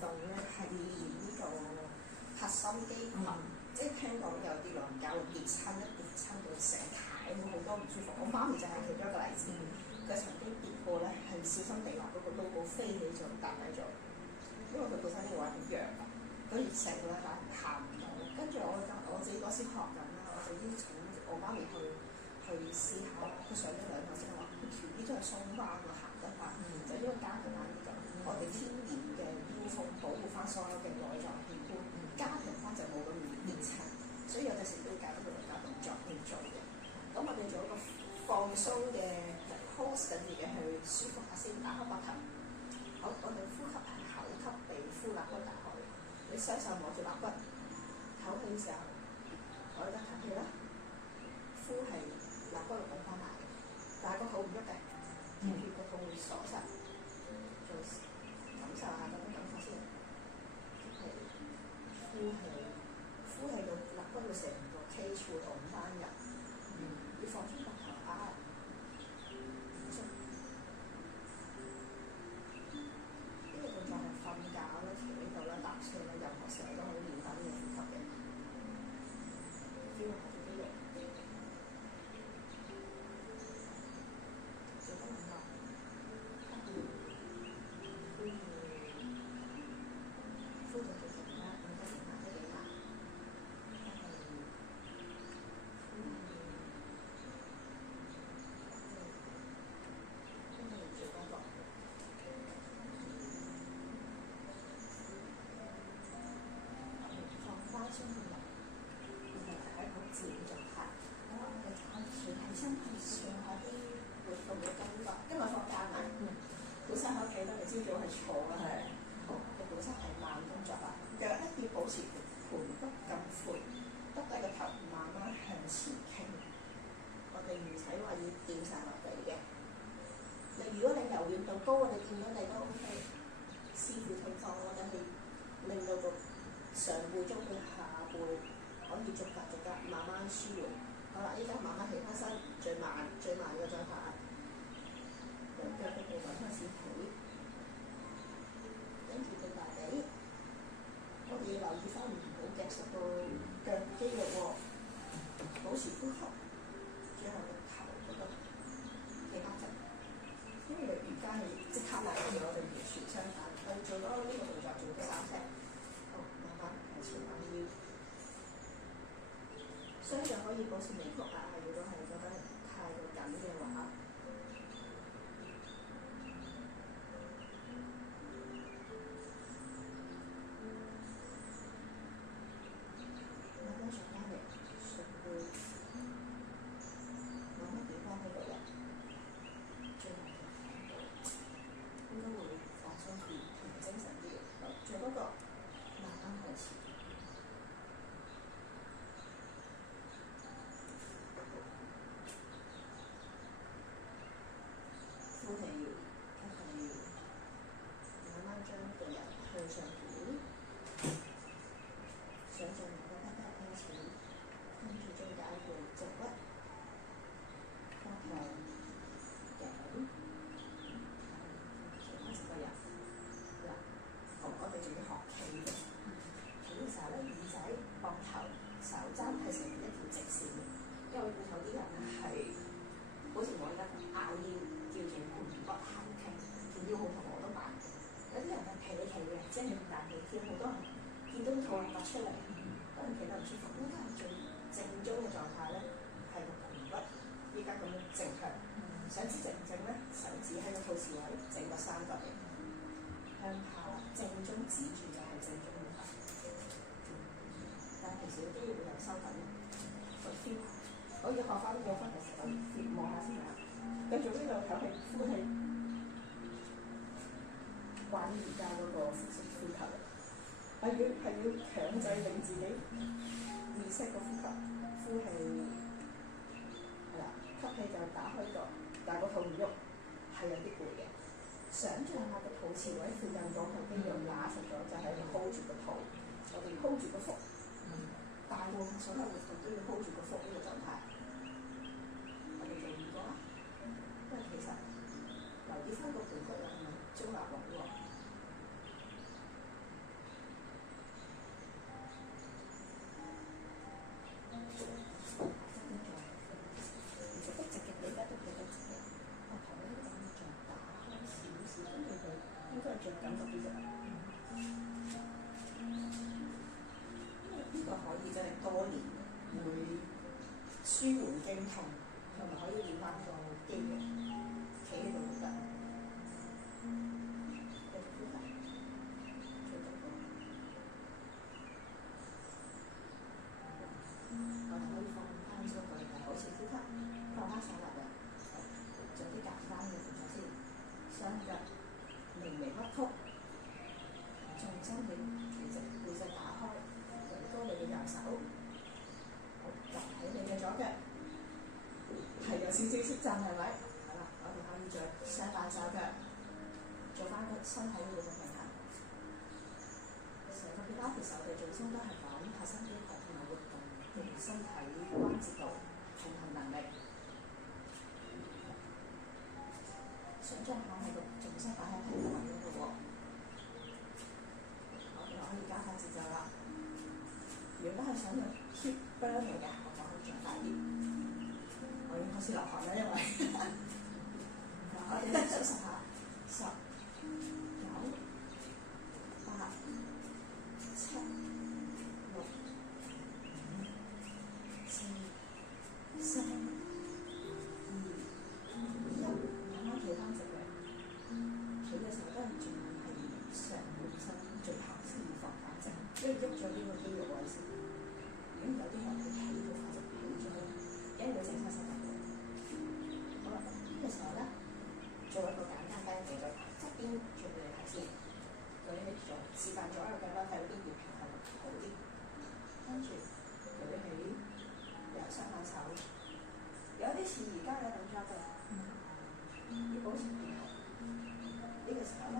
動咧係練呢個核心肌群，即係聽講有啲老人家會跌親，一跌親到成攤會好多唔舒服。我媽咪就係其中一個例子，佢曾經跌過咧，係唔小心地話嗰個腦部飛起咗，跌低咗。因為佢本身呢個位係弱啊，佢成個禮拜行唔到。跟住我自己嗰時學緊啦，我就邀請我媽咪去試下。佢上咗2個先話，佢條腰真係鬆翻喎，行得快，就因為加強翻呢個我哋天然嘅腰腹，保護翻所有嘅內臟器官，加強翻就冇咁容易跌親。所以有陣時都會教啲老人家動作去做嘅。咁我哋做一個放鬆嘅 pose 緊嘅去舒服下先，打開膊頭。好，我哋呼吸係口吸鼻呼，肋骨打開。你雙手摸住肋骨，唞氣嘅時候，我而家吸氣啦，呼係肋骨落翻埋嘅，但係個肚唔喐嘅，條血個肚會鎖實，做感受下咁樣感覺先。吸氣，呼氣，呼氣到肋骨會成個 cage 會拱翻入，要放鬆膊頭啊！呢個動作係瞓覺咧、調呢度咧、搭車咧，任何時候都可以練翻呢個呼吸嘅。feel 下啲肌肉，做得唔錯。吸氣，呼氣，呼到最盡啦，唔得停下都幾難。吸氣，呼氣，跟住嚟做多個。放鬆佢入，然後係一個自然狀態。好，我哋就可以調起身去上下啲活動嘅感覺。今日放假嘛，本身喺屋企咧，你朝早係坐嘅係。好，我哋本身係慢動作啦，腳一定要保持盤骨咁闊，耷低個頭，慢慢向前傾。我哋唔使話要掉晒落地嘅。如果你柔軟度高，我哋見到你都 OK。視乎情況，我哋去令到個上背中到下背可以逐格慢慢舒緩。好啦，依家慢慢起翻身，最慢嘅狀態，兩腳嘅部分開始起，跟住對大髀，我哋要留意翻唔好夾實到腳肌肉喎，保持呼吸，最後個頭嗰度企翻直，因為瑜伽係即刻嚟嘅，我哋完全相反。我哋做咗呢個動作做咗3聲。慢慢向前彎腰，雙腳可以保持微曲啊。如果係覺得太過緊嘅話，慢慢上翻嚟，順背，慢慢調翻喺度嘅，最後應該會放鬆啲同精神啲嘅。好，最後嗰個慢慢向前。呼氣，吸氣，慢慢將個人向上捲，想像能夠不斷向前，跟住中間嘅脊骨、膊頭、頸，做翻成個人。嗱，好，我哋仲要學企嘅。企嘅時候咧，耳仔、膊頭、手踭係成一條直線嘅，因為有啲人係好似我而家咁拗腰。叫做盤骨後傾，條腰好痛我都扮。有啲人係企嘅，即係用大氣跳，好多人見到肚凸出嚟，可能企得唔舒服。應該係最正宗嘅狀態咧，係個盤骨依家咁樣正向。想知正唔正咧？手指喺個肚臍位整個3角形，向下正中指住就係正中嘅法。但係其實都要有收緊嘅，個 feel 可以學翻呢個分嘅時候 feel 望下先啊。繼續呢度唞氣呼氣，慣瑜伽嗰個腹式呼吸，係要強制令自己意識個呼吸，呼氣係啦，吸氣就打開個，但係個肚唔喐，係有啲攰嘅。想像下個肚臍位附近嗰嚿肌肉拉實咗，就係 hold 住個肚，我哋 hold 住個腹，大部分所有活動都要 hold 住個腹呢個狀態。我哋做2個啊！因為其實留意翻個盤骨有冇中立落喎，着感覺啲嘅。呢個可以真係多年會舒緩經痛，同埋可以練翻個肌肉，企喺度都得。繼續呼吸，做多個。我哋可以放翻鬆佢，但係好似呼吸放翻上嚟嘅，做啲簡單嘅動作先。雙腳微微屈曲，重心嘅背脊打開，舉高你嘅右手，好夾喺你嘅左腳，係有少少識震係咪？好啦，我哋可以再雙反手腳，做翻個身體嘅平衡。成個皮拉提手嘅重心都係講核心肌群同埋活動嘅身體關節度平衡能力。想像下係個重心擺喺平衡位嗰度喎，我哋可以加快節奏啦。如果係想用 keep burning 嘅，我就可以再快啲。我已經開始流汗啦，因為我哋數十下，10、9、8、7、6、5、4、3、2、1。企翻直嘅，企嘅時候都係盡量係上半身，最後先要放翻正，因為喐咗呢個肌肉位先。咁有啲人會企到快就起咗，因為整親身體嘅。好啦，呢個時候咧，做一個簡單低嘅腳，側邊做嚟睇先，舉起咗，示範左右腳啦，睇到邊邊平衡好啲。跟住舉起，又雙反手，有啲似而家嘅動作嘅。要保持平衡，呢個時候咧，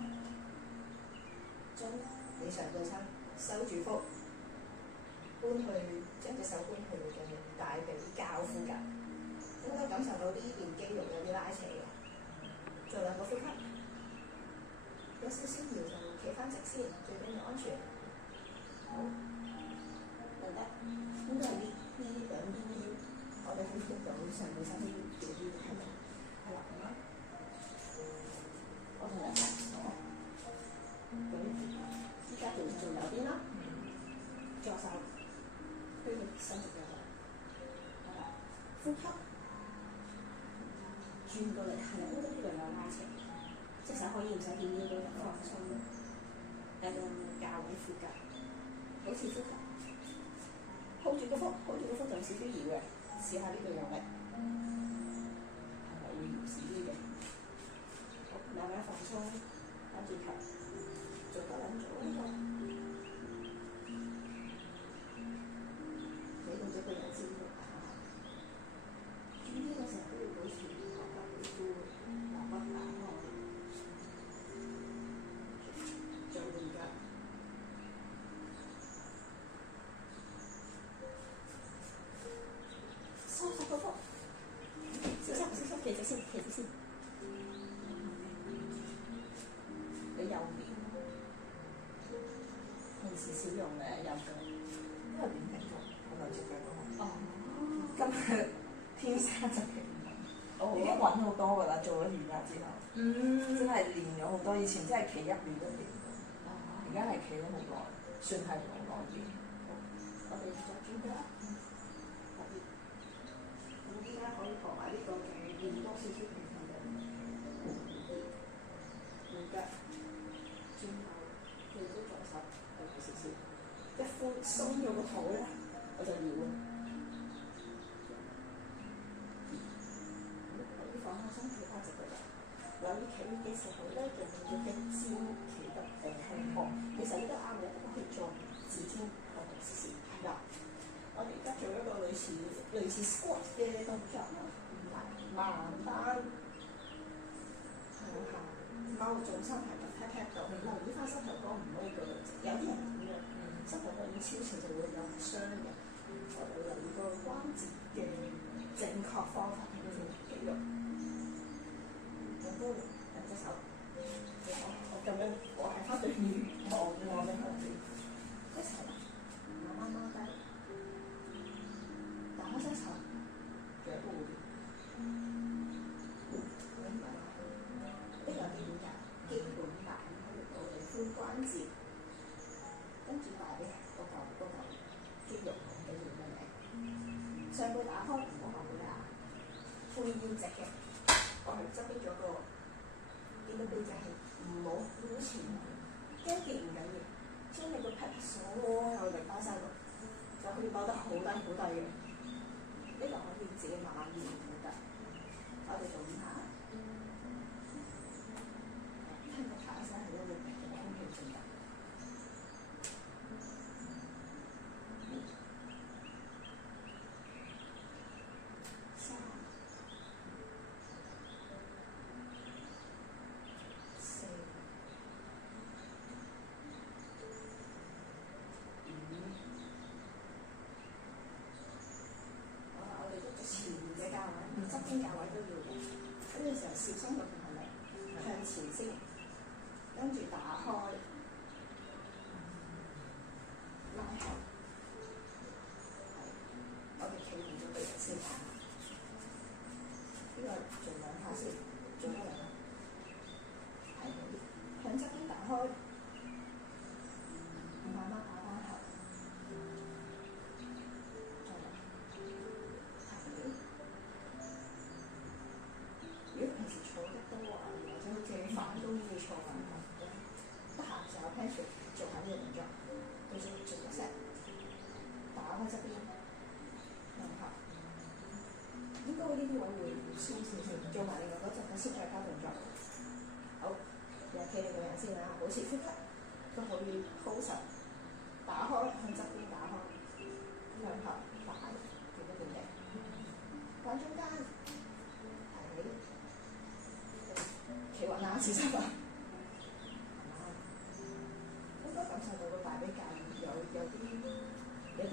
將你上半身收住腹，搬去將隻手搬去你嘅大髀交附近，應該感受到呢邊肌肉有啲拉扯嘅。做兩個呼吸，有少少搖就企翻直先，最緊要安全。好，得唔得？應該係呢兩邊腰，我哋可以喐到上半身呢邊嘅係咪？係啦，咁啊。我同你一齊做，咁依家做右邊啦，左手推佢伸直腳嚟，係啦，呼吸，轉過嚟，係啦，應該呢度有拉扯，隻手可以唔使掂腰都放鬆，喺個較位附近，保持呼吸 ，hold 住個腹，hold 住個腹就少少搖嘅，試下呢度有力，係咪會搖少啲嘅？慢慢放鬆，跟住頭，做得兩組呢個，你到這個人先會打下。轉呢個時候都要保持頭骨皮膚頭骨打開，做換腳，收實個腹，小心企直先，企直先。你右邊平時少用嘅右腳，因為扁平足，我兩隻腳都係。哦，今日天生就係已經穩好多㗎啦，做咗瑜伽之後，真係練咗好多。以前真係企一邊都練唔到，而家係企咗好耐，算係好耐啲。我哋再轉腳，可以。咁依家可以學埋呢個嘅練多少少平衡嘅換腳。轉頭最高左手係有少少，一寬鬆咗個肚咧，我就搖啦。可以放下身企翻直嘅啦。留意企嘅時候咧，就用隻腳尖企得定輕放。其實呢個啱嘅，不過可以做指尖放平少少。係啦，我哋而家做一個類似 squat 嘅動作啦，慢慢向下。踎重心係個 pat pat 度，留意翻膝頭哥唔可以過到直，有啲人咁嘅，膝頭哥已經超前就會有傷嘅。我哋留意個關節嘅正確方法係做肌肉。咁多兩隻手，我咁樣我係翻對面望住我嘅後邊，一齊慢慢踎低，打開雙手，腳部會點？呢個點㗎？基本版可以到。節，跟住大髀嗰嚿肌肉記住咩名？上背打開，唔好後背啊，背要直嘅。我係側邊咗個見到背脊係唔好好前，驚跌唔緊要，將你個屁所有力擺晒度，就可以踎得好低好低嘅。呢個可以自己慢慢練都得。我哋做下，聽個啪一聲係因為空氣進入。3、4、5。好啦，我哋都前嘅價位，側邊價位都要嘅。咁嘅時候，小心個平衡力，向前先，跟住打開，拉後。我哋企穩咗個人先嚇。呢個做兩下先，做多兩下。係向側邊打開，慢慢打翻後。再嚟。係。如果平時坐得多啊，或者好似翻工要坐啊，得閒時候 pen 做下呢個動作，對住做一聲，打開側邊，兩下。應該呢啲位會鬆少少，做埋另外嗰隻嘅先再加動作。好，又企定個人先啦，保持呼吸，都可以 hold 實，打開向側邊打開，向後擺，點一點嘅，放中間，係，企穩啦，小心啊！應該感受到個大髀架有啲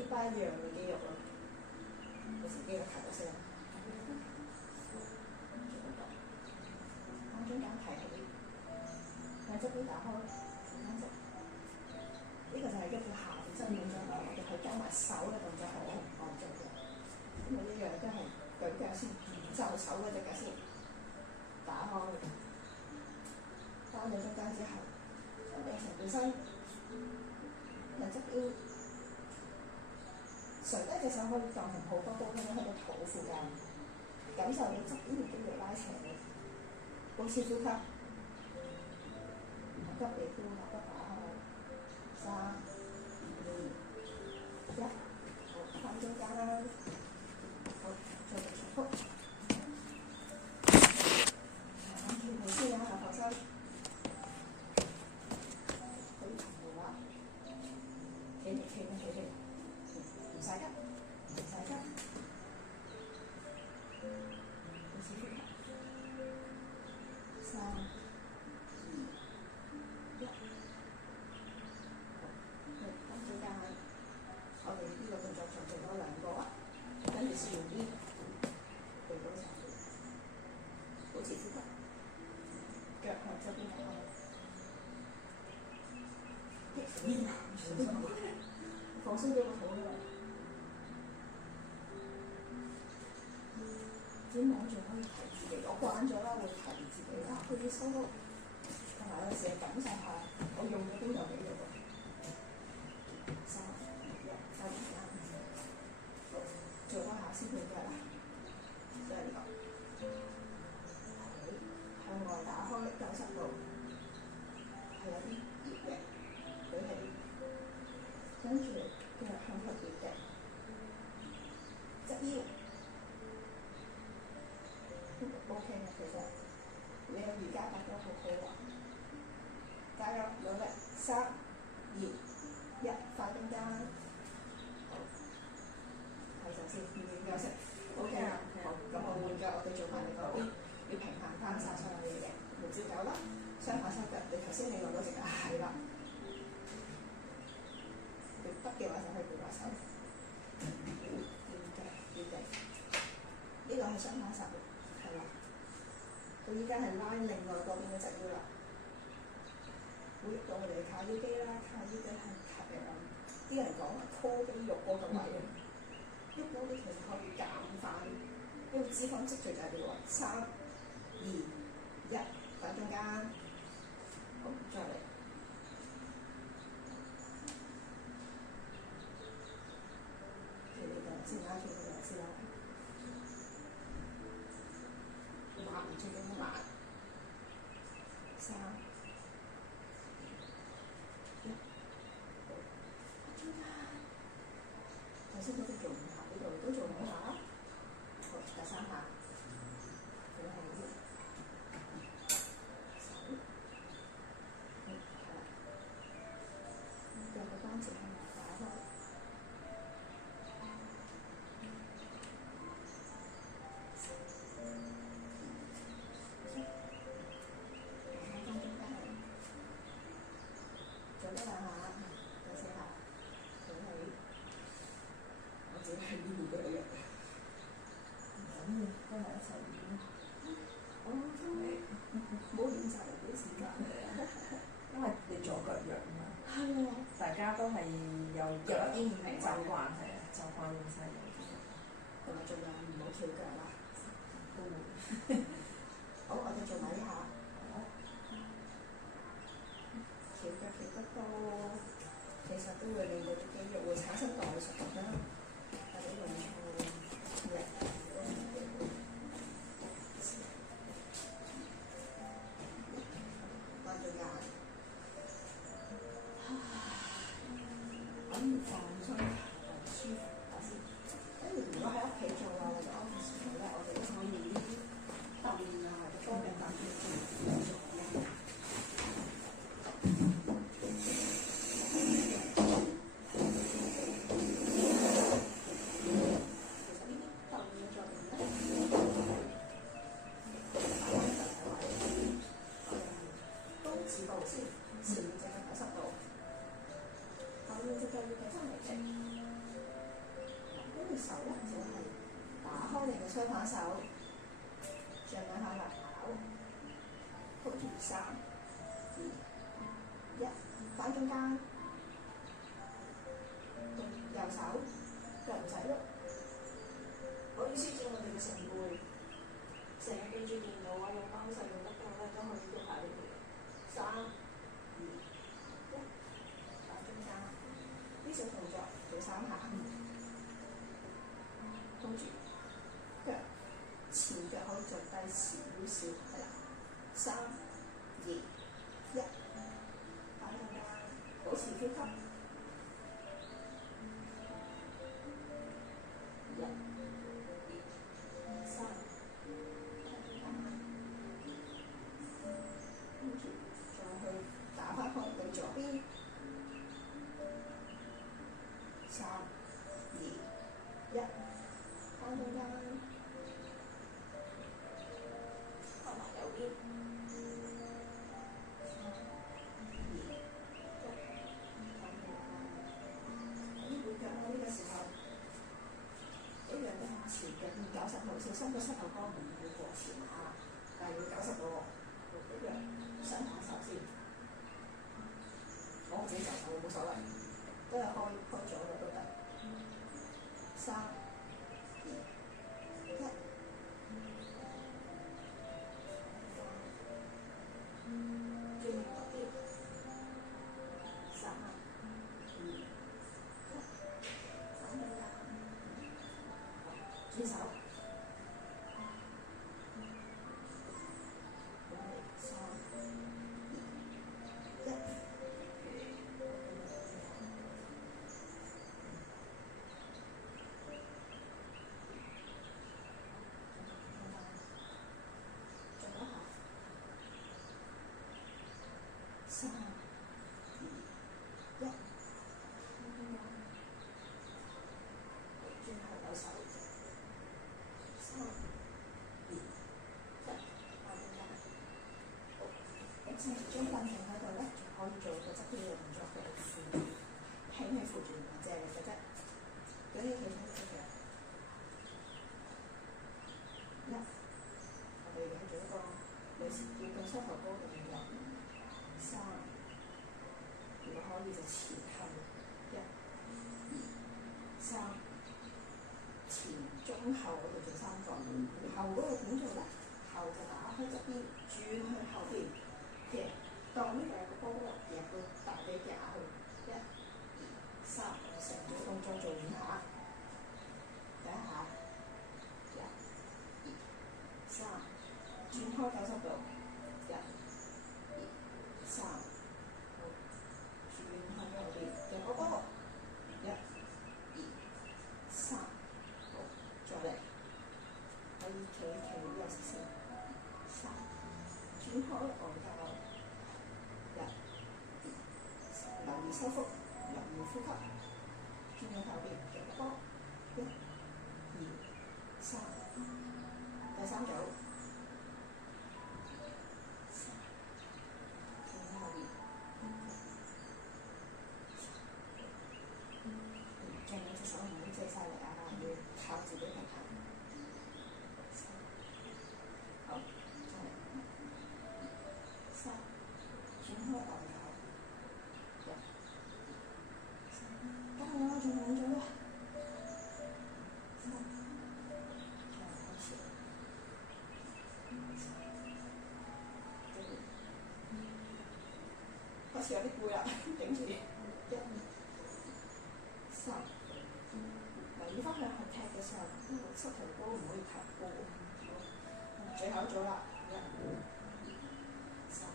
不一樣嘅肌肉咯，有時肌肉提咗聲。向中間提起，向側邊打開，啱直。呢個就係一個下半身動作啦，我哋去加埋手嘅動作係好唔幫助嘅。咁我一樣都係舉腳先，就手嗰隻腳先，打開，翻到中間之後，我哋成半身向側邊，垂低隻手可以當成好多高喺個肚附近，感受到側邊嘅肌肉拉扯。保持呼吸，急地呼吸得打開。3、2、1，好，翻中間啦。好，再重複。跳步先啊，下後身。可以停啦。企定，唔使急，保持呼吸。3、2、1，好，翻中間。我哋呢個動作仲做多2個啊，跟住試完啲背部層，保持呼吸，腳向側邊打開，放鬆咗個肚啦。自己望住可以提自己，我慣咗啦，會提自己啊，佢要收縮，同埋有時感受下我用咗邊度肌肉喎。3、2、1，收完啦。好，做多下先變腳啦，即係呢個。係，向外打開90度，係有啲熱嘅，舉起，跟住腳向後跌嘅，側腰。OK 嘅，其實你有瑜伽擺都好好喎，加油努力！3、2、1，翻中間，好，睇手先，休息。OK 啊，好，咁我換腳，我哋做埋呢個，要平衡翻晒所有嘢嘅，胡椒狗啦，雙下收腳，你頭先你攞嗰隻腳係啦，你得嘅話就可以舉埋手，要地，呢個係雙下手。係啦，佢依家係拉另外嗰邊嘅脊腰啦，會喐到我哋靠腰肌啦，靠腰肌係啲人講core肌肉嗰個位啊，喐到啲其實可以減翻，因為脂肪積聚就係呢個位。3、2、1，翻中間，好，再嚟，識到做五下，呢度都做五下。好，第三下，舉起手，係啦，腳嘅關節係咪打開？做多兩下，第四下，舉起，我自己係練嘅嚟嘅。都係一齊練。我冇練習嚟幾時㗎？因為你左腳弱啊嘛。係啊。大家都係有腳有啲唔明習慣係啊，習慣用細腳。同埋盡量唔好翹腳啦。都會。好，我哋做埋呢下。翹腳翹得多，其實都會令到啲肌肉會產生代償啦，或者用錯力。關咗眼，咁放鬆，舒服下先。跟住如果喺屋企做啊，或者 office 做咧，我哋都可以揼啊，或者幫你揼啲做嘅。雙反手，上兩下立跑，抱住3、2、1，翻中間，右手，腳唔使喐。唔好意思，我哋嘅成背，成日記住電腦啊，用mouse用得多咧，都可以喐下呢度。3、2、1，翻中間，呢小動作做3下，抱住。腳前腳可以做低少少，係啦。3、2、1，反中間，保持呼吸。1、2、3，跟住再去打翻開對左邊。3、2、1，翻中間。小心個膝頭哥唔會過前下，但係要90度喎。一樣雙反手先，我自己就手冇所謂，都係開咗嘅都得。3、2、1，轉另一邊。3、2、1，反中間，轉手。3、2、1，轉後右手。3、2、1，翻中間。好，咁趁住張凳停喺度咧，仲可以做個側邊嘅動作嘅扶，輕輕扶住唔係借力嘅啫。舉起其中一隻腳。1，我哋而家做一個類似叫做膝頭哥嘅動作。3，如果可以就前後1、2、3，前中後嗰度做3個，後嗰個點做咧？後就打開側邊，轉去後邊嘅，當呢個有個波波夾到大髀夾去，1、2、3，成組動作做5下。第一下，1、2、3，轉開90度，1、2、3，好，轉去右邊，有個波，1、2、收腹，入面呼吸，轉向後邊，做個波，一、二、三，第三組，轉向後邊，將兩隻手唔好借晒嚟啊，要靠自己平衡。好，再嚟，三，轉開外頭，一、三，加油啊！仲有兩組啊！三，再嚟開始。開始有啲攰啦，頂住，一、三，留意翻向後踢嘅時候，膝頭哥唔可以抬高。好，最後一組啦，一、三，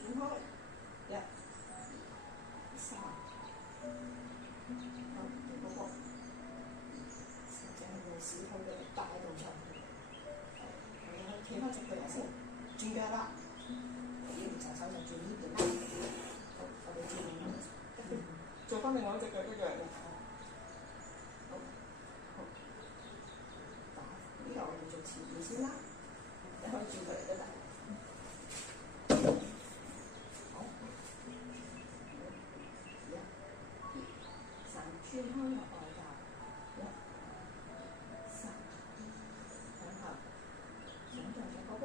轉開，一、三，好，做個波，成隻用屎肚嘅帶動上去。我哋可以企翻直腳先，轉腳啦。唔成手就轉呢邊啦。好，我哋轉另一邊，做翻另外一隻腳一樣嘅。好，好，呢個我哋做前邊先啦。你可以轉過嚟都得。好，一、二、三，轉開入外教，一、三，向後，想像做個波。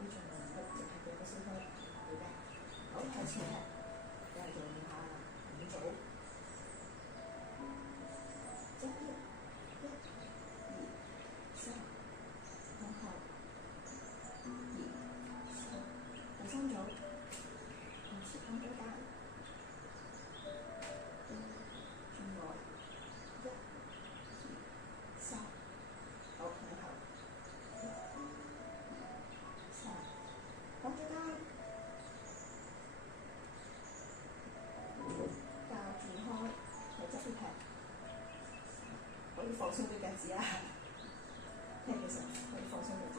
呢種動作淨係做個先鋒，好嘅。好，開始咧，又做下五組，側邊，一、二、三，向後，二、三，第三組，向前翻中間，轉過，一、二、三，好，向後。放中間，教轉開，喺側邊踢，可以放鬆啲腳趾啊！踢嘅時候可以放鬆腳趾。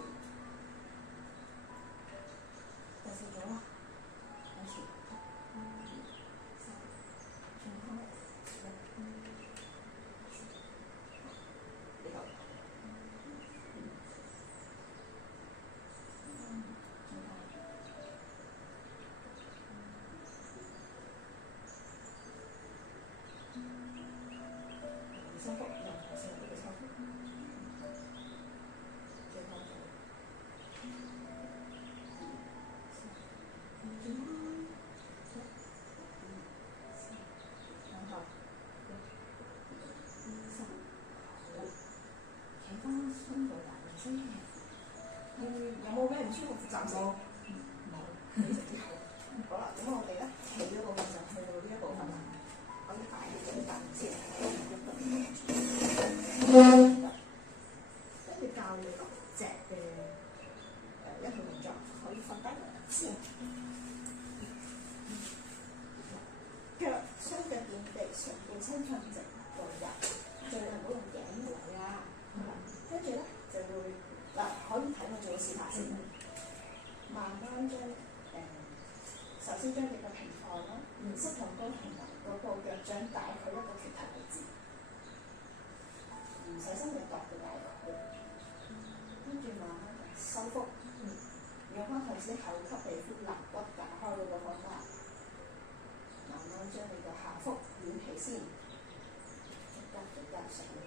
第四組啦，開始，一、二、三，轉開，一、呢個，收腹，任何時候都要收腹。最後做，一、二、三，轉開，一、二、三，向後，一、二、三，好，企翻鬆到大力先。有冇咩唔舒服？暫時冇，非常之好。好啦，咁我哋咧企嗰部分就去到呢一部分啦。可以擺啲凳先，跟住教你6隻嘅一套動作，可以瞓低先，腳雙腳掂地，上半身瞓直個人，盡量唔好用頸位啊。跟住咧就會可以睇我做個示範先，慢慢將首先將你個平放啦，膝頭哥同埋嗰個腳掌大概一個拳頭位置，唔使伸力度嘅大概，跟住慢慢收腹，用翻頭先後吸氣呼肋骨打開嗰個方法，慢慢將你個下腹捲起先，逐級上嚟，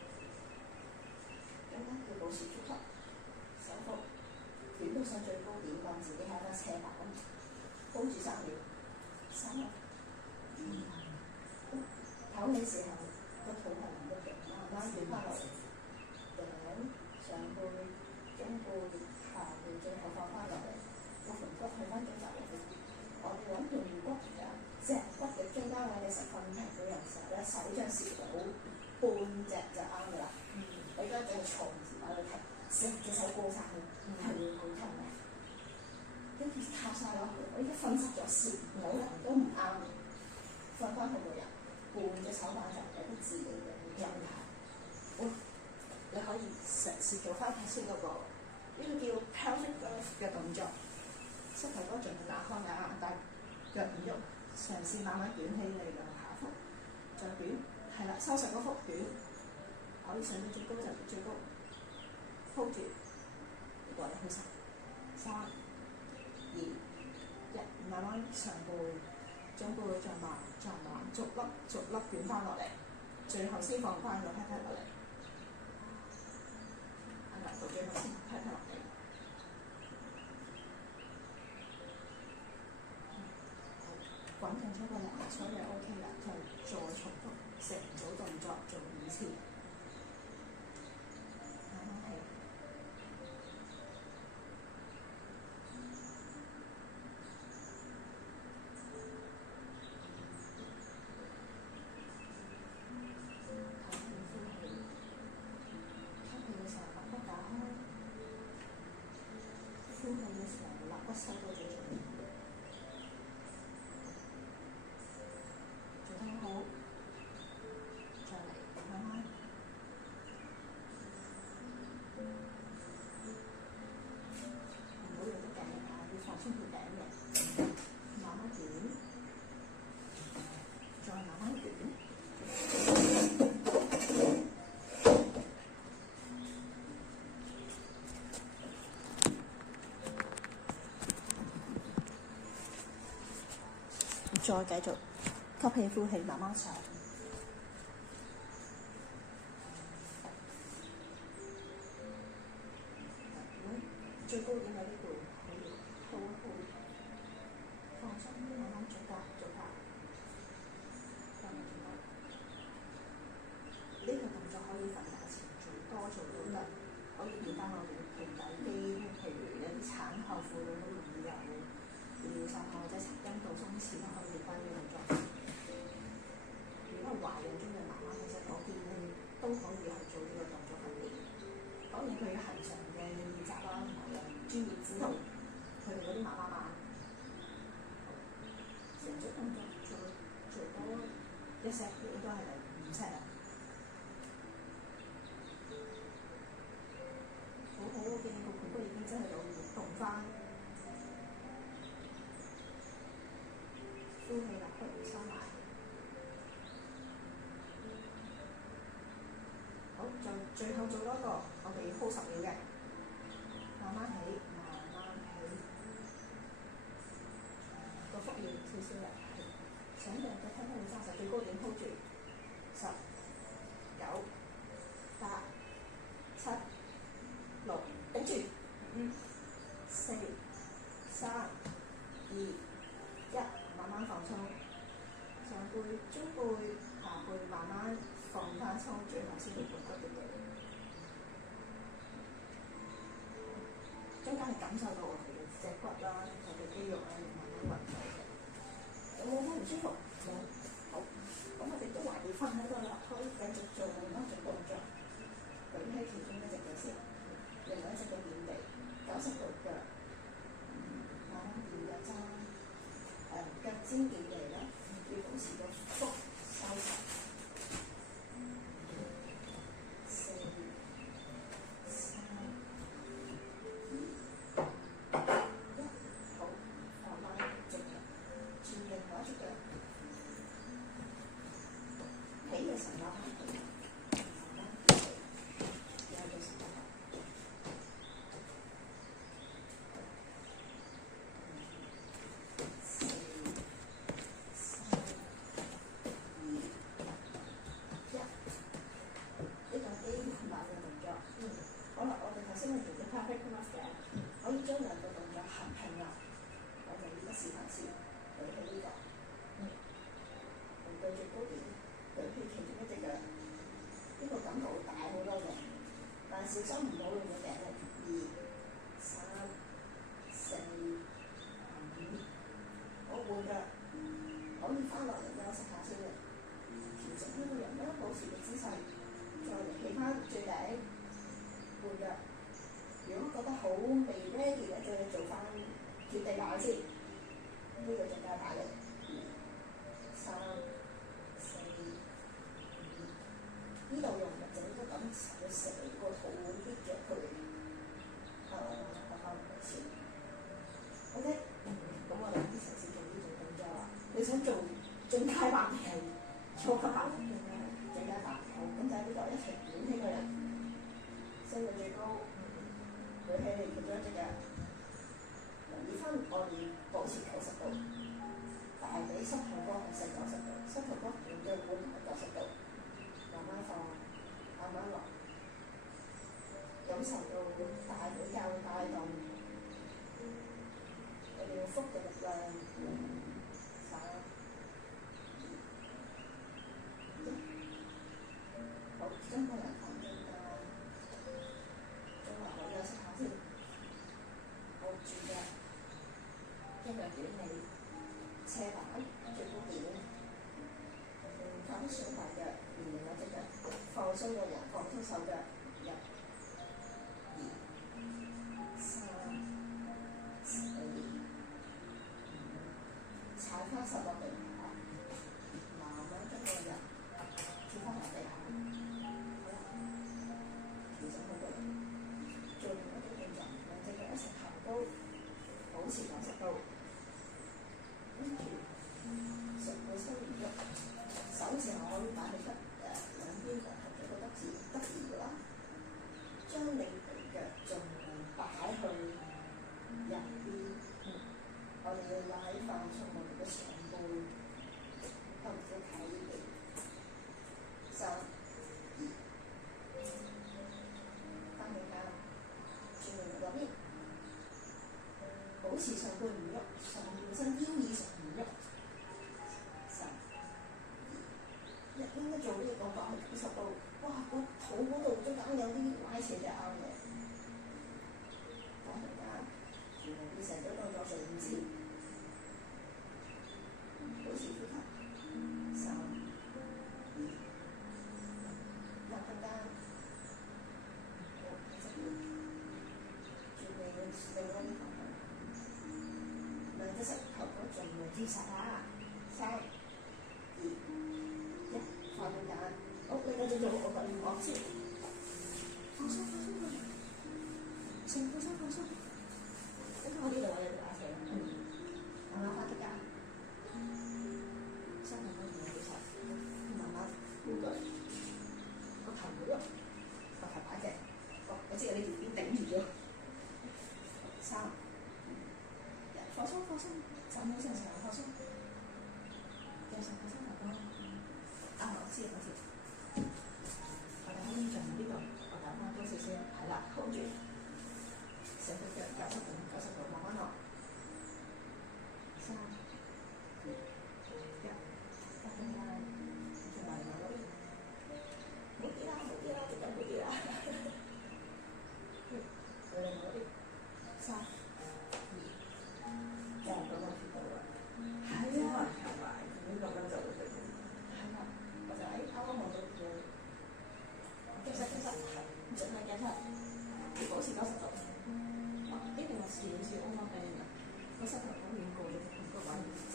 中間要保持呼吸，收腹，捲到上最高點，當自己係一個斜板，保住3秒。3、2、唞氣時候個肚係唔喐嘅，慢慢捲翻落嚟，頂、上背、中背、下背，最後放翻落嚟，個盆骨去翻中軸嚟。我哋揾條骨嘅脊骨嘅中間位嘅時候，瞓平嗰陣時候咧，手掌攝到半隻就啱㗎啦。你而家整個床字擺喺度踢，成隻手過晒去，係會好痛嘅。跟住靠晒落去，我而家瞓實咗線，冇人都唔啱，瞓翻好個人，半隻手板就有啲自然嘅狀態。好，你可以嘗試做翻頭先嗰個，呢個叫 pelvic birth 嘅動作，膝頭哥盡量打開啊，但腳唔喐，嘗試慢慢捲起你嘅下腹，再捲，係啦，收實嗰腹捲，可以上到最高就最高，hold 住，過嚟去實，3、2、1，慢慢上背，中背再慢，逐粒捲翻落嚟，最後先放翻個 pat pat 落嚟，係啦，到最後先 pat pat 落嚟。穩定咗個人，所以 OK 啦，就再重複成組動作做5次，慢慢起。吸氣嘅時候肋骨打開，呼氣嘅時候肋骨收到最重要。做得好，再嚟慢慢，唔好用啲頸啊，要放鬆條頸嘅，慢慢捲，再慢慢捲。再繼續吸氣呼氣，慢慢上。最高點喺呢度，可以 hold 一 hold， 放鬆啲，慢慢做㗎。呢個動作可以瞓覺前做多做都得，可以練翻我哋嘅臀底肌，譬如有啲產後婦女好容易有尿失控或者陰道鬆弛都可以練翻呢個動作。如果係懷孕中嘅媽媽，其實我建議都可以係做呢個動作訓練。當然佢要恆常嘅練習啦，同埋有專業指導佢哋嗰啲媽媽嘛。成組動作做多1 set， 應該係5 set 啦。好好，我見你個盆骨已經真係有活動翻。呼氣啦，不如收埋。好，最後做多個，我哋要 hold 10秒嘅，慢慢起，個腹要少少嘅，想讓佢睇睇你揸實最高點 hold 住，10、9、8、7、6，頂住，5、4、3、2、1，慢慢放鬆，上背、中背、下背慢慢放翻鬆，最後先到盆骨嘅地。中間係感受到我哋嘅脊骨啦，我哋肌肉咧慢慢運動嘅。有冇唔舒服？冇。好，咁我哋都還會瞓喺度啦，可以繼續做另一種動作。舉起其中一隻腳先，另外一隻腳點地，90度腳，慢慢掂腳踭，腳尖點地咧，要保持個腹收實。4、3、2、1，好，放翻正腳，轉另外一隻腳，起嘅時候拉翻佢，慢慢起，然後做成個。4、3、2、1，呢個基本版嘅動作。好啦，我哋頭先係做咗 perfect mask 嘅，可以將兩個動作合併啦。我哋呢個示範先，舉起呢個，對住高點，舉起其中一隻腳，呢個感覺會大好多嘅，但係小心唔好用個頸力。2、3、4、5，好換腳，可以翻落嚟休息下先嘅，調整呢個人啦，保持個姿勢，再嚟企翻最頂，換腳。如果覺得好未 ready 咧，再做翻貼地板先，呢個更加大力。2、3、4、5，呢度用嘅整個感受成個肚啲嘅佢，合翻回先。OK，咁我哋啲嘗試做呢種動作。想做最佳白皮，超級白皮最佳白好，咁就喺呢度一齊捲起個人，升到最高，舉起你其中一隻腳，留意翻我哋保持90度，大髀膝頭哥係成90度，膝頭哥同腳腕係90度，慢慢放，慢慢落，感受到大髀較帶動，我哋要腹嘅力量。好，將個人放中間，中華好休息下先，好住腳，將腳捲起，斜板最高點，放啲小大腳，連另一隻腳，放鬆個人，放鬆手腳，1、2、3、4、5，踩花實落地下，慢慢將個人跳翻落地下。做另一種動作，兩隻腳一齊抬高，保持90度，跟住上半身唔喐，手指可以擺喺兩邊個頭嘅得字得意嘅啦，將你對腳盡量擺去入邊，我哋要拉放鬆我哋嘅上背，胸腹睇地，3、2。保持上背唔喐，上半身腰以上唔喐。3、2、1，應該做呢個動作係90度。哇！個肚嗰度中間有啲拉扯嘅啱嘅。講大家，全部變成咗動作上唔知。保持呼吸。3、2、1，更加。好，繼續。準備另外呢個。兩隻膝頭哥盡量貼實下，3、2、1，放鬆緊。好，你繼續做我個練先，放鬆放鬆個人，成副身放鬆。咁我呢度我有啲打斜，慢慢翻啲㗎，身體可以貼實，慢慢呼佢，個頭唔好喐，個頭擺直，我知你條邊頂住咗，3、放鬆放鬆，站起上放鬆，繼續放鬆頭哥。我知。我哋可以做呢度，我打翻多少少，係啦 ，hold 住，成個腳90度，慢慢落。3、2、1，加更加，仲埋嚟嗰邊，冇啲啦，直緊冇啲啦。佢哋嗰邊，3、2。就咁樣跳到啦，係啊，跳埋咁樣就會定。係啦，我就啱啱望到佢，其實盡量夾出，保持90度。一定係少少overbend嘅，個膝頭哥軟過咗個位，整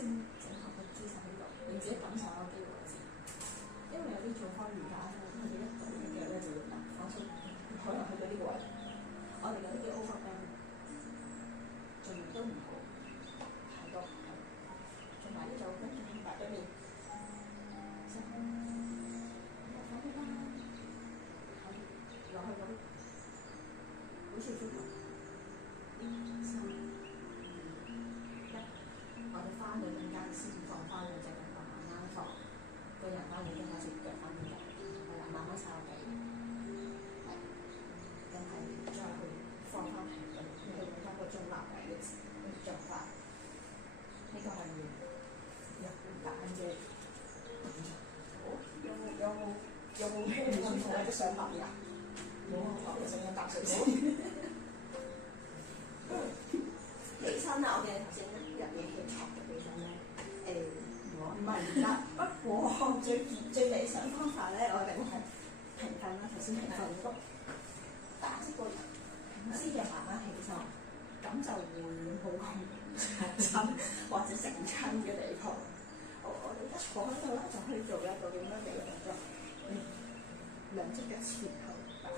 合個姿勢喺度，你自己感受下肌肉位置。因為有啲做開瑜伽咧，佢哋一倒嘅腳咧就會放鬆，可能去到呢個位。我哋嗰啲叫 overbend，盡量都唔好。仲埋呢度，跟住擺對面，放啲啦，落去嗰邊，保持呼吸。3、2、1，我哋翻到中間先放翻兩隻腳，慢慢放，個人翻嚟跟下隻腳翻邊入，係啦，慢慢踩落地，係，跟係再去放翻平啲，去揾翻個中立位嘅狀態。呢個係日本版嘅，好有冇咩唔舒服或者想問㗎？冇啊，我哋想飲啖水先。起身啦！我哋頭先入夜起床嘅起身咧，唔係而家，不過最理想方法咧，我哋會係平瞓啦。頭先平瞓都打直個人，先嘅慢慢起身，咁就會冇咁親或者成親嘅地方。好，我哋一坐喺度咧，就可以做一個咁樣嘅動作。兩隻腳前後擺，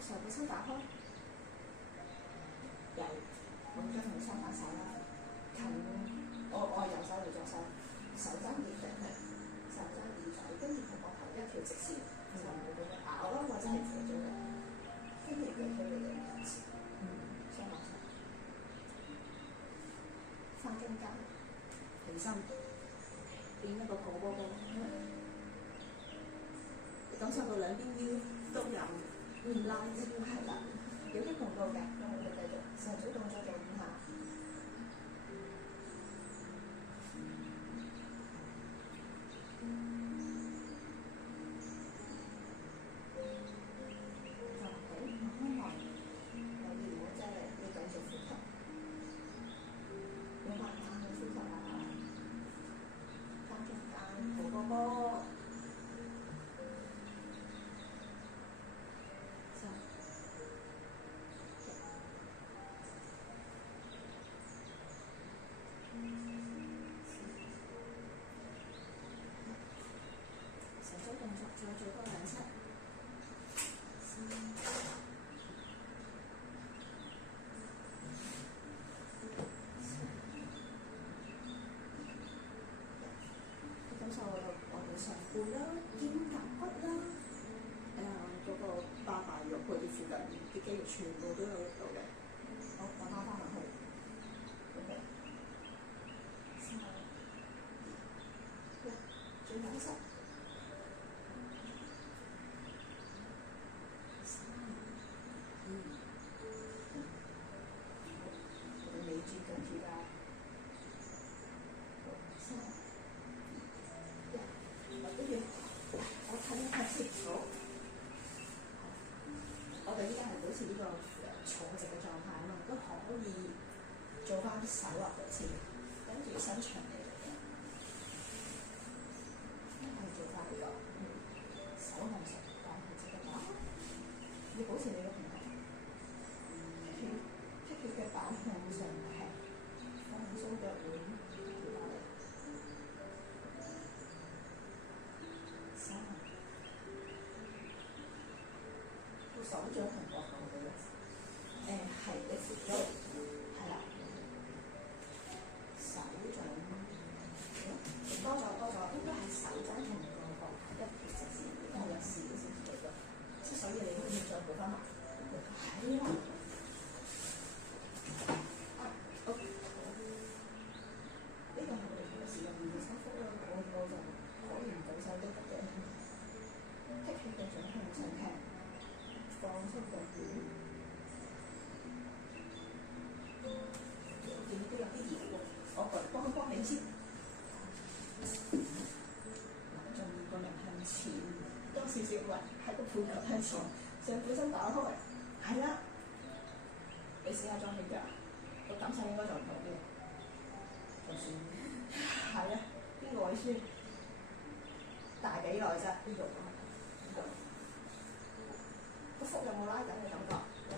上半身打開。有，咁將佢收翻手啦，近我係右手嚟左手，手踭結定係手踭耳仔，跟住同膊頭一條直線，就唔會咁樣咬啦，或者係斜咗嘅，跟住嘅推嚟嘅位置，雙手翻中間，起身變一個抱波波，你感受到兩邊腰都有拉筋係啦，有啲碰到嘅，咁我哋繼續成組動作做5下。再做多2次，感受我哋上背啦、肩胛骨啦，嗰個巴大肉嗰啲附近啲肌肉全部都有喐到嘅。好，我拉翻落去。OK， 3、2、1，最後一次。做翻手落嚟先，跟住伸長嚟嘅，我哋做翻呢個手同手講係值得講，要保持你嘅平衡，出血嘅板向上踢，放鬆腳腕調落嚟，3，個手掌同膊頭嘅，係你扶咗，係啦。手掌，多咗，應該係手踭同個膊頭一條直線，我有試過少少嘅，即所以你可以再補翻埋，係啦。OK， 好，呢個係我哋平時用嘅收腹啦，我就可以唔補手都得嘅。踢起腳掌向上踢，放鬆腳腕。見到都有啲熱喎，我幫你先。仲要個人向前，多少少位，喺個背頭向前，上半身打開，係啦。你試下裝起腳，個感受應該就唔同啲。就算係啊，邊個位酸？大髀內側呢度，個腹有冇拉緊嘅感覺？有，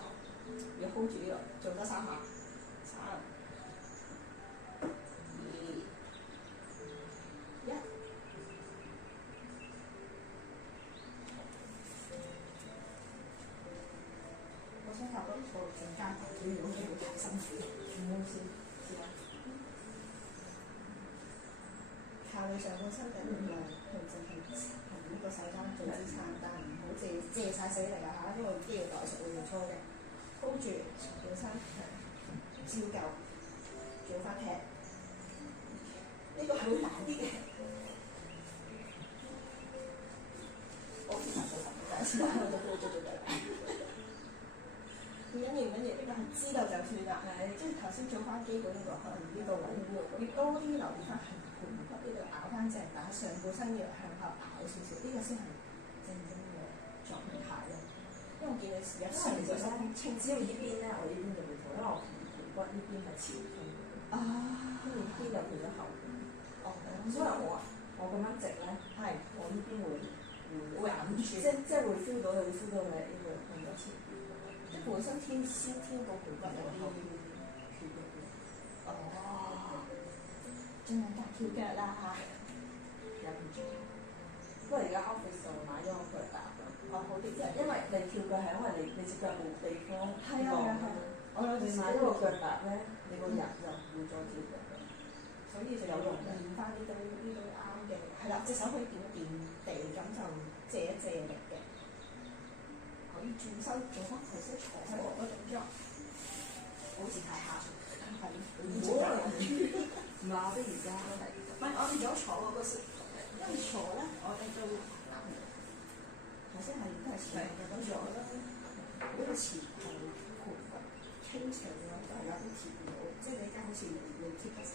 要 hold 住呢度，做多3下。3、2、1，我想靠嗰啲坐陣間排隊，如果你會太辛苦，唔好意思，試下。靠你上半身嘅力量去淨係同呢個手踭做支撐，但係唔好借晒死力啊嚇，因為肌肉代謝會用粗嘅。hold 住上半身，照舊做翻踢。呢個係會難啲嘅。我之前做第一次玩我就做得啦。唔緊要，呢個係知道就算啦。即係頭先做翻基本呢個，可能呢個位要多啲留意翻係盤骨呢度咬翻正，但係上半身要向後咬少少，呢個先係正宗嘅狀態咯。因為我見你有時有清，只要呢邊咧，我呢邊就會痛，因為我盤骨呢邊係朝天嘅。啊，跟住呢邊就變咗後邊。哦，所以我咁樣直咧，係我呢邊會揞住，即係會 feel 到你會 feel 到你呢個向咗前邊。即係本身先天個盤骨有啲缺肉嘅。哦，盡量夾跳腳啦嚇，有唔住。不過而家 office 就買咗個腳踏咯。哦，好啲，因為你跳腳係因為你隻腳冇地方落。係啊，我有時買咗個腳踏咧，你個人就唔會再跳腳。所以就有用嘅。練翻呢對啱嘅，係啦，隻手可以掂一掂地，咁就借一借力嘅，可以轉身做翻頭先坐嗰個動作，好似太下垂，係唔好啊！唔係，我啲瑜伽都係。唔係，我哋咗坐嗰個先，因為坐咧，我哋都頭先係都係前嘅，咁坐咧，嗰個前後盤骨傾斜咗，都係有啲貼唔到，即係你而家好似未貼得晒。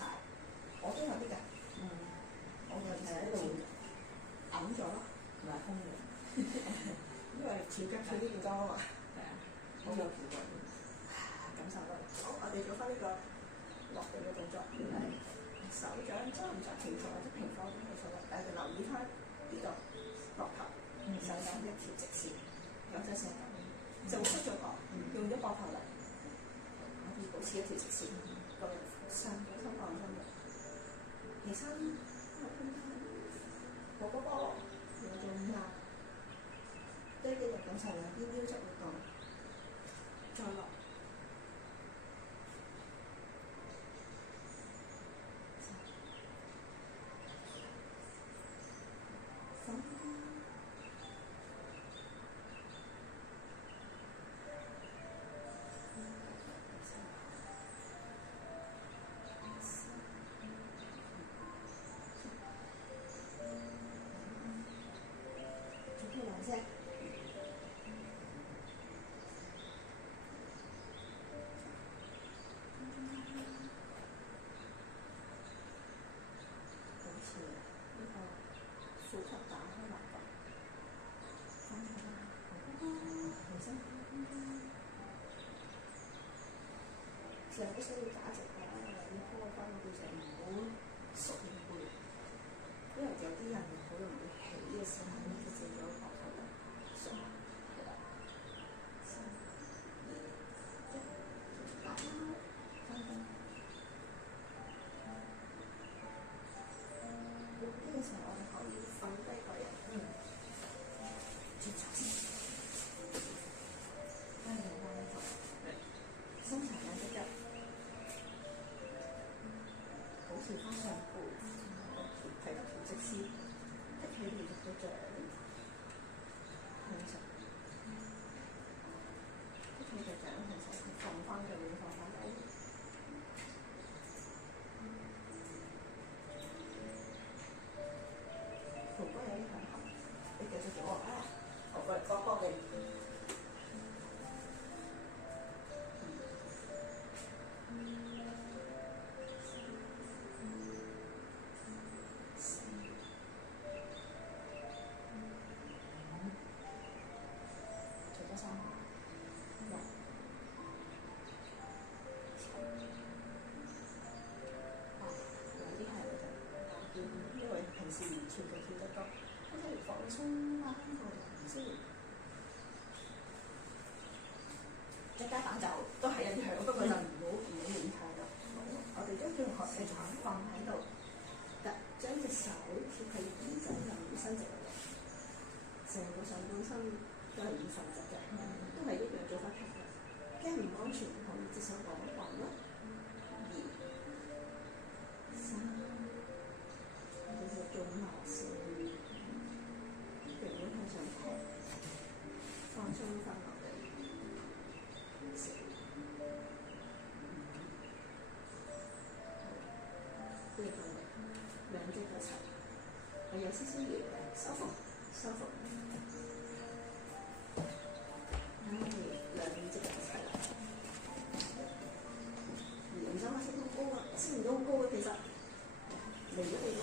我都有啲㗎，我就係喺度揞咗咯，同埋空嘅，因為跳腳跳啲咁多啊嘛，係啊，好有負擔。感受到。好，我哋做翻呢個落地嘅動作，手掌揸唔揸平坐或者平放都冇所謂，但係留意翻呢度膊頭，手掌一條直線，有隻成咁，就出咗膊，用咗膊頭嚟，可以保持一條直線，個人上半身放鬆嘅。起身，個波波有做5下，都繼續感受兩邊腰側活動，再落，其實不需要打直嘅，你鋪個翻個背脊唔好縮完背，因為有啲人好容易起嘅時候咧，就借咗膊頭嚟縮，係啦。3、2、1，打翻，翻翻。呢個時候我哋可以瞓低個人，轉頭先，翻嚟翻呢度，深層兩隻腳。保持翻上背，睇得條直線，一起連續到掌，向上，一起到掌向上，放翻嘅會放翻低，頭骨有啲向後，你繼續做我啊，頭骨多多嘅。平時跳就跳得多，咁譬如放鬆翻個人先。一加板就都係一樣，不過就唔好亂睇咯。我哋都叫學嘅長放喺度，將隻手貼喺耳仔入面伸直落嚟，成個上半身都係以伸直嘅，都係一樣做翻平嘅。驚唔安全可以隻手放一放啦。2、3。做馬式，背面向上抬，放鬆翻落嚟。4、5，呢個力，兩隻腳齊，係有少少搖嘅，收腹，收腹。兩隻腳齊啦。唔想話升到高啊，升唔到好高嘅其實。嚟咗你啦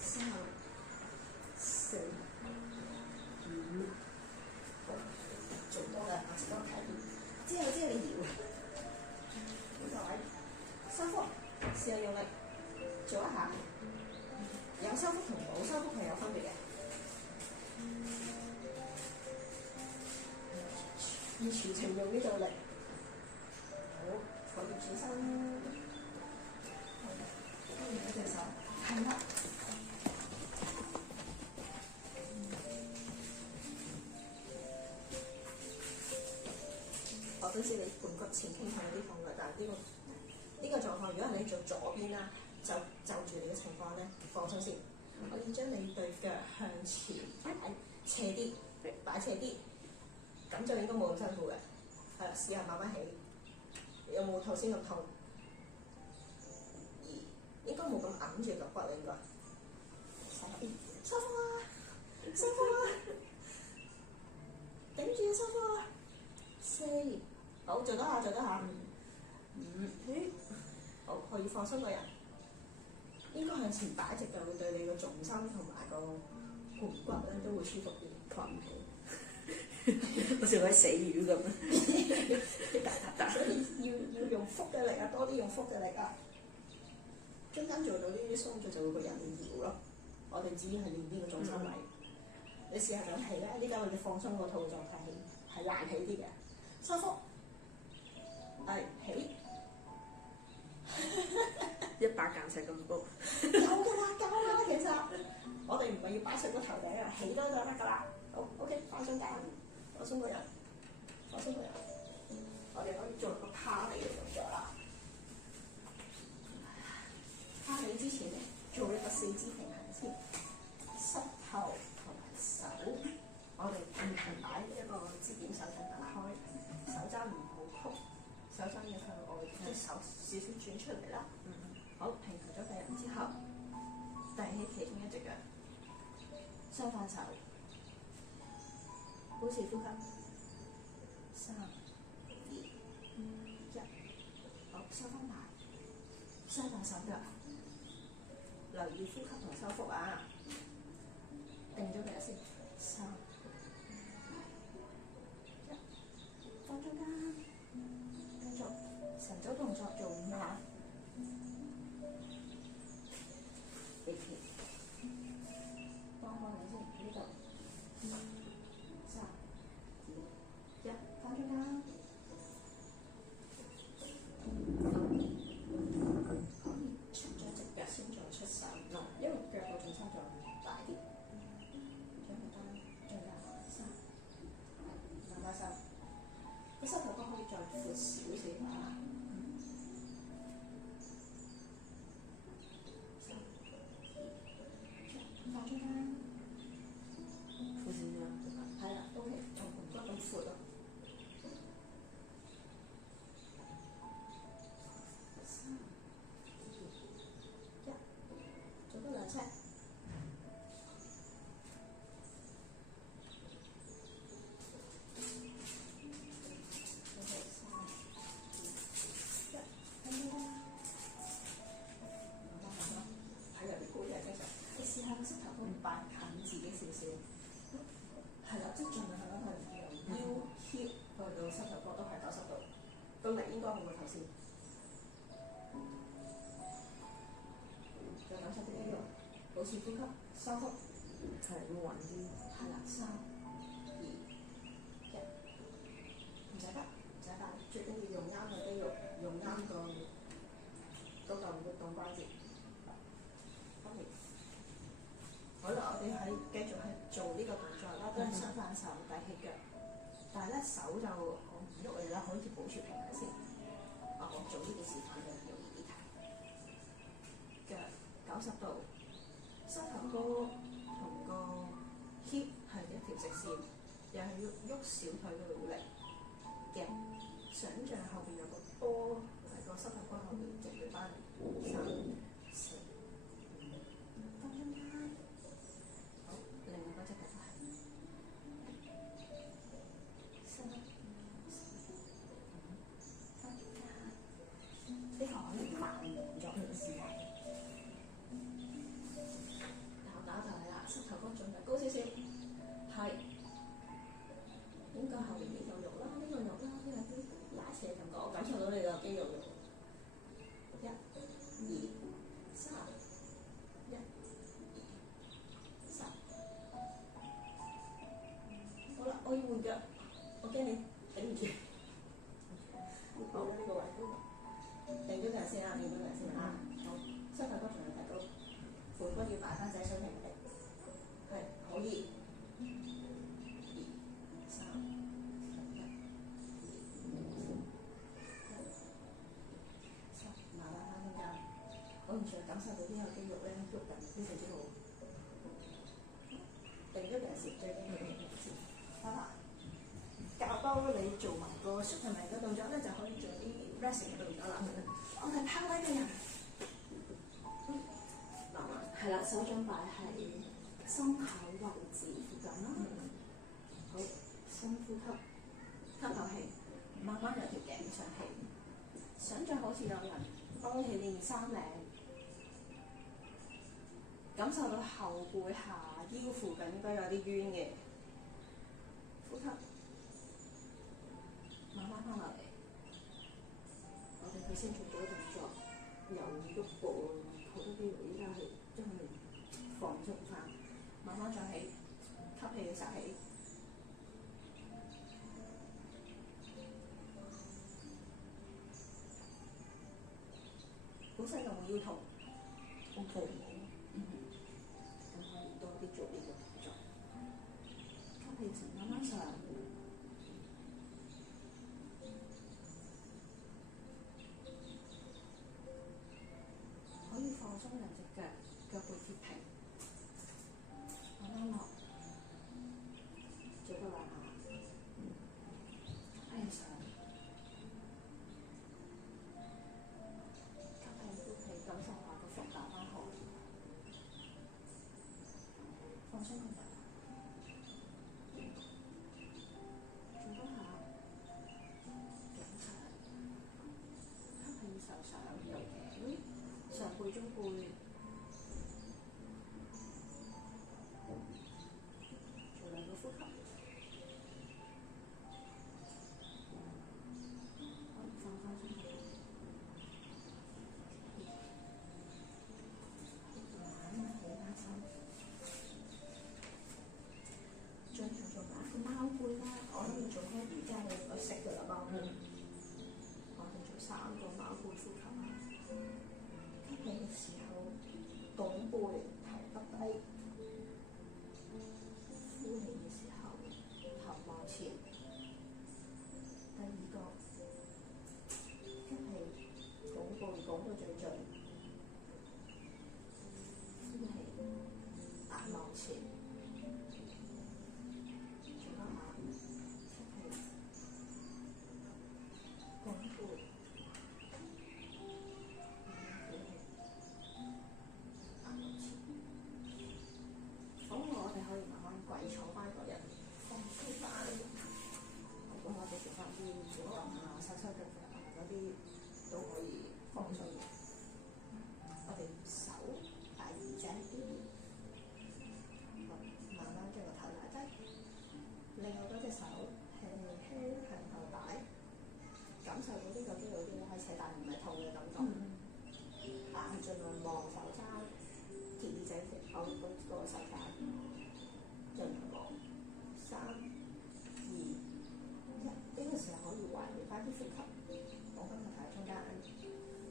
！2、3、4、5，做多啦，我先幫睇啲。之後你搖，呢個位收腹，試下用力做一下。有收腹同冇收腹係有分別嘅。要全程用呢個力。好，可以轉身。一隻手，係啦。我都知你盤骨前傾向有啲痛嘅，但係呢個狀況況，如果係你做左邊啦，就住你嘅情況咧，放鬆先。我要將你對腳向前擺斜啲，擺斜啲，咁就應該冇咁辛苦嘅。係啦，試下慢慢起。有冇頭先咁痛？應該冇咁揞住個骨啦，應該。收腹啊！收腹啊！頂住收腹啊！4，好，做多下，做多下。5，好，可以放鬆個人。應該向前擺隻腳會對你個重心同埋個盤骨咧都會舒服啲。瞓好，好似嗰啲死魚咁。所以要用腹嘅力啊，多啲用腹嘅力啊。中間做到呢啲鬆咗就會個人搖咯。我哋主要係練呢個重心位。你試下咁起咧，呢家我哋放鬆個肚狀態係難起啲嘅。收腹，係起。100間石咁高。夠㗎啦，夠啦，其實我哋唔係要擺上個頭頂啊，起多就得㗎啦。好 ，OK， 放鬆間，放鬆個人，放鬆個人。我哋可以做個趴地嘅動作啦。趴地之前咧，做一個四肢平衡先，膝頭同埋手，我哋擺一個支點手踭打開，手踭唔好曲，手踭要向外，即手少少轉出嚟啦。好，平衡咗個人之後，遞起其中一隻腳，雙反手，保持呼吸。3、2、1，好，收翻埋，雙反手腳，留意呼吸同收腹啊！定咗佢先，3、2、1，放中間，繼續成組動作做5下。幫開你先，呢度3、2、1，翻中間。可以出咗隻腳先再出手，因為腳個重心仲大啲。將佢單中間3，慢慢收。個膝頭哥可以再闊少少啊。放中間，闊少少，係啦，OK，同盤骨咁闊咯。3、2、1，做多2 set。擺近自己少少，係啦，即係盡量係咁去由腰 hip 去到膝頭哥都係90度，個力應該好過頭先。再90度呢度，保持呼吸，收腹，係會穩啲。係啦，3、2、1，唔使急，唔使快，最緊要用啱個肌肉，用啱個嗰嚿活動關節。好啦，我哋繼續係做呢個動作啦，都係雙反手遞起腳，但係咧手就我唔喐你啦，可以保持平衡先。我做呢個示範就容易啲睇。腳90度，膝頭哥同個 hip 係一條直線，又係要喐小腿嘅力嘅。想像後邊有個波喺個膝頭哥後面直對翻嚟，3、4、5，放中間。另外嗰隻腳都係3、4、5，放中間。呢個可以慢動作嘅試下。又打就係啦，膝頭哥盡量高少少，係。應該後面呢嚿肉啦，呢個肉啦，呢個啲拉扯感覺，我感受到你個肌肉嘅上感受到邊個肌肉咧喐緊，非常之好。定咗陣時最緊要得啦。教多你做埋個 Superman 嘅動作咧，就可以做啲 resting 嘅動作啦。我係拋低嘅人。慢慢。係啦，手掌擺喺心口位置附近啦。好，深呼吸，吸口氣，慢慢由條頸上起。想像好似有人幫起件衫領，感受到後背下腰附近應該有啲冤嘅。呼吸，慢慢翻落嚟。我哋頭先做咗動作，由喐步好多肌肉，依家係將佢放鬆翻，慢慢再起，吸氣嘅時候起。好細個會腰痛 ，OK，咁可以多啲做呢個動作。吸氣時慢慢上，可以放鬆兩隻腳，腳背貼平，慢慢落，做多兩下，吸氣上。感受下個腹打翻好，放鬆個人，做多下頸長，吸氣上上右頸，上背中背，做兩個呼吸，可以放鬆個人。最後做埋一個貓背啦，我諗要做開瑜伽你應該識㗎啦貓背。我哋做3個貓背呼吸啦。吸氣嘅時候，拱背頭耷低；呼氣嘅時候，頭望前。第二個，吸氣，拱背拱到最盡；呼氣，額望前。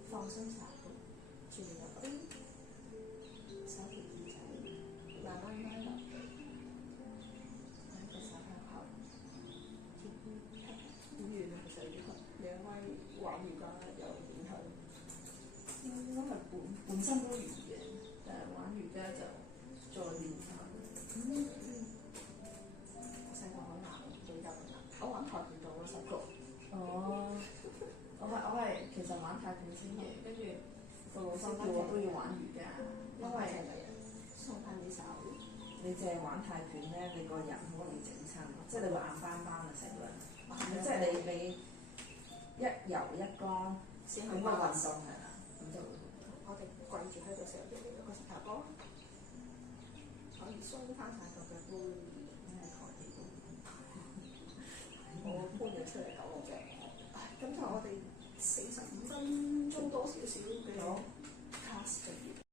放鬆手，轉入去，手條耳仔，慢慢拉落嚟，兩隻手向後，貼於好遠啊！其實已經兩位玩瑜伽有影響，應該係本身都圓嘅，但係玩瑜伽就再練翻。細個好難比較難，我玩跆拳道嗰首歌。哦，我係其實玩泰拳先嘅，跟住個老師叫我都要玩瑜伽，因為鬆翻啲手。你淨係玩泰拳咧，你個人好容易整親，即係你會硬邦邦啊成個人。即係你一柔一剛，咁個運動係啦，咁就會好。我哋跪住喺度成日做個膝頭哥，可以鬆翻晒個腳背，真係台地功。我搬咗出嚟9個腳。咁就我哋4